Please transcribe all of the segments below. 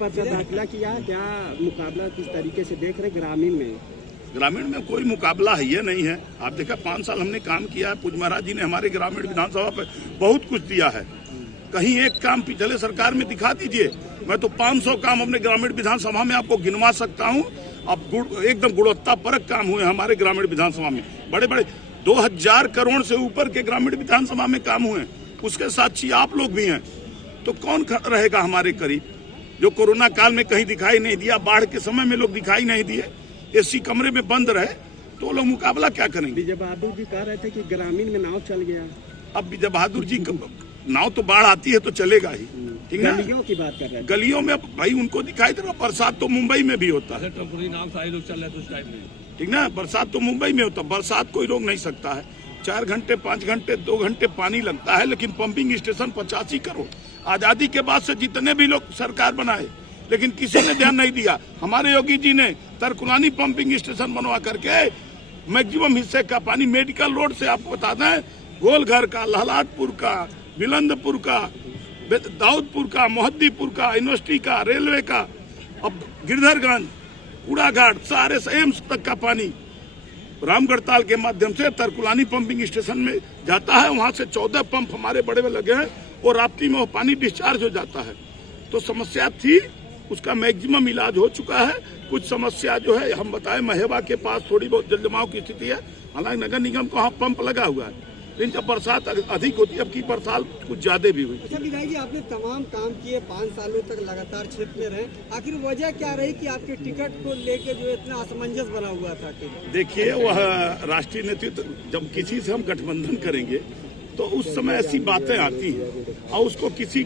पर्चा दाखिला किया, क्या मुकाबला किस तरीके से देख रहे ग्रामीण में? ग्रामीण में कोई मुकाबला है ये नहीं है। आप देखा 5 साल हमने काम किया है। पूज महाराज जी ने हमारे ग्रामीण विधानसभा पे बहुत कुछ दिया है। कहीं एक काम पिछले सरकार में दिखा दीजिए। मैं तो 500 काम अपने ग्रामीण विधानसभा में आपको गिनवा सकता हूँ। अब एकदम गुणवत्तापरक काम हुए हमारे ग्रामीण विधानसभा में। बड़े बड़े 2000 करोड़ से ऊपर के ग्रामीण विधानसभा में काम हुए। उसके साक्षी आप लोग भी हैं। तो कौन रहेगा हमारे करीब? जो कोरोना काल में कहीं दिखाई नहीं दिया, बाढ़ के समय में लोग दिखाई नहीं दिए, एसी कमरे में बंद रहे, तो लोग मुकाबला क्या करेंगे? विजय बहादुर जी कह रहे थे कि ग्रामीण में नाव चल गया। अब विजय बहादुर जी नाव तो बाढ़ आती है तो चलेगा ही, ठीक है। गलियों की बात कर रहे हैं। गलियों में भाई उनको दिखाई दे रहा। बरसात तो मुंबई में भी होता है, नाम से लोग चल रहे थे उस टाइम में, ठीक ना। बरसात तो मुंबई में होता है। बरसात कोई रोक नहीं सकता है। 4 घंटे 5 घंटे 2 घंटे पानी लगता है, लेकिन पंपिंग स्टेशन 85 करोड़। आजादी के बाद से जितने भी लोग सरकार बनाए, लेकिन किसी ने ध्यान नहीं दिया। हमारे योगी जी ने तरकुलानी पंपिंग स्टेशन बनवा करके मैक्सिमम हिस्से का पानी मेडिकल रोड से, आपको बता दें, गोलघर का, लहलादपुर का, बिलंदपुर का, दाऊदपुर का, मोहद्दीपुर का, यूनिवर्सिटी का, रेलवे का, अब गिरधरगंज, कूड़ाघाट, सारे एम्स तक का पानी रामगढ़ ताल के माध्यम से तरकुलानी पंपिंग स्टेशन में जाता है। वहां से 14 पंप हमारे बड़े में लगे हैं और राप्ती में वो पानी डिस्चार्ज हो जाता है। तो समस्या थी, उसका मैक्सिमम इलाज हो चुका है। कुछ समस्या जो है हम बताएं, महेवा के पास थोड़ी बहुत जल जमाव की स्थिति है। हालांकि नगर निगम को वहाँ पंप लगा हुआ है, लेकिन जब बरसात अधिक होती है, अब की बरसात कुछ ज्यादा भी हुई। अच्छा विधायक जी, आपने तमाम काम किए, 5 सालों तक लगातार क्षेत्र में रहे, आखिर वजह क्या रही कि आपके टिकट को लेके जो इतना असमंजस बना हुआ था? देखिए, वह राष्ट्रीय नेतृत्व जब किसी से हम गठबंधन करेंगे तो उस समय ऐसी बातें आती हैं और उसको किसी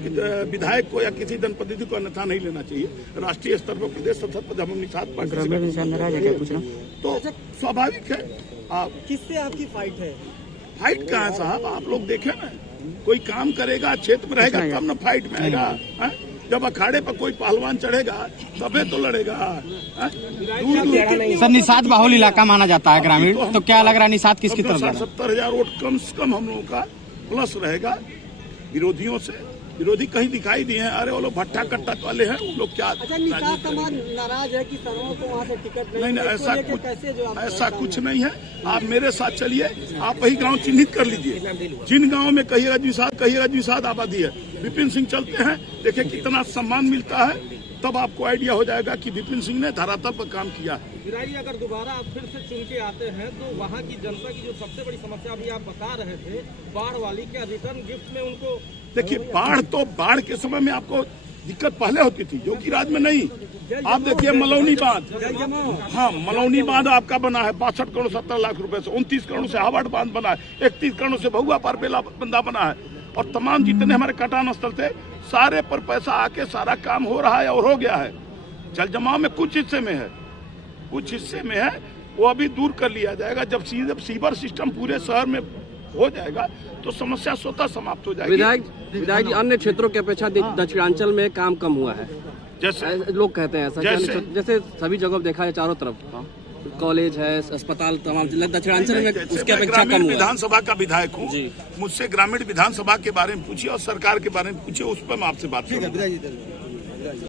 विधायक को या किसी जनप्रतिनिधि को अन्यथा नहीं लेना चाहिए। राष्ट्रीय स्तर पर, प्रदेश स्तर पर जब हम निषाद तो स्वाभाविक है। आप किससे आपकी फाइट है? फाइट कहाँ है साहब? आप लोग देखें ना, कोई काम करेगा, क्षेत्र में रहेगा तब ना फाइट में आएगा। जब अखाड़े पर कोई पहलवान चढ़ेगा तबे तो लड़ेगा। सर, निषाद बाहुल इलाका माना जाता है ग्रामीण, तो क्या लग रहा है निषाद किसकी तरफ? 70,000 वोट कम से कम हम लोगों का प्लस रहेगा विरोधियों से। विरोधी कहीं दिखाई दिए हैं, अरे वो लोग भट्टा कट्टा वाले हैं, वो लोग क्या। अच्छा, निषाद समाज नाराज है कि सरों को वहाँ से टिकट नहीं, ऐसा कुछ नहीं है। आप मेरे साथ चलिए, आप वही गांव चिन्हित कर लीजिए। जिन गांव में कहिएगा निषाद आबादी है, विपिन सिंह चलते हैं, देखिए कितना सम्मान मिलता है, तब आपको आइडिया हो जाएगा कि विपिन सिंह ने धरातल पर काम किया है। विधायक, अगर दोबारा आप फिर से चुन के आते हैं तो वहाँ की जनता की जो सबसे बड़ी समस्या अभी आप बता रहे थे, बाढ़ वाली, क्या रिटर्न गिफ्ट में उनको? देखिए, बाढ़ के समय में आपको दिक्कत पहले होती थी, योगी राज में नहीं। आप देखिए मलौनी बांध, हाँ, मलौनी बांध आपका बना है 62 करोड़ 70 लाख रुपए से। 29 करोड़ से हावड़ बांध बना है, 31 करोड़ से भगुआ पारपेला बंधा बना है, और तमाम जितने हमारे कटान स्थल थे सारे पर पैसा आके सारा काम हो रहा है और हो गया है। जल जमाव में कुछ हिस्से में है, वो अभी दूर कर लिया जाएगा। जब सीवर सिस्टम पूरे शहर में हो जाएगा तो समस्या स्वतः समाप्त हो जाएगी। विधायक जी, अन्य क्षेत्रों की अपेक्षा दक्षिणांचल में काम कम हुआ है, जैसे लोग कहते हैं। ऐसा जैसे सभी जगह देखा है, चारों तरफ कॉलेज है, अस्पताल, तमाम दक्षिणांचल में उसके अपेक्षा कम हुआ। विधानसभा का विधायक हूँ, मुझसे ग्रामीण विधानसभा के बारे में पूछिए और सरकार के बारे में पूछिए, उस पर मैं आपसे बात करूँगा।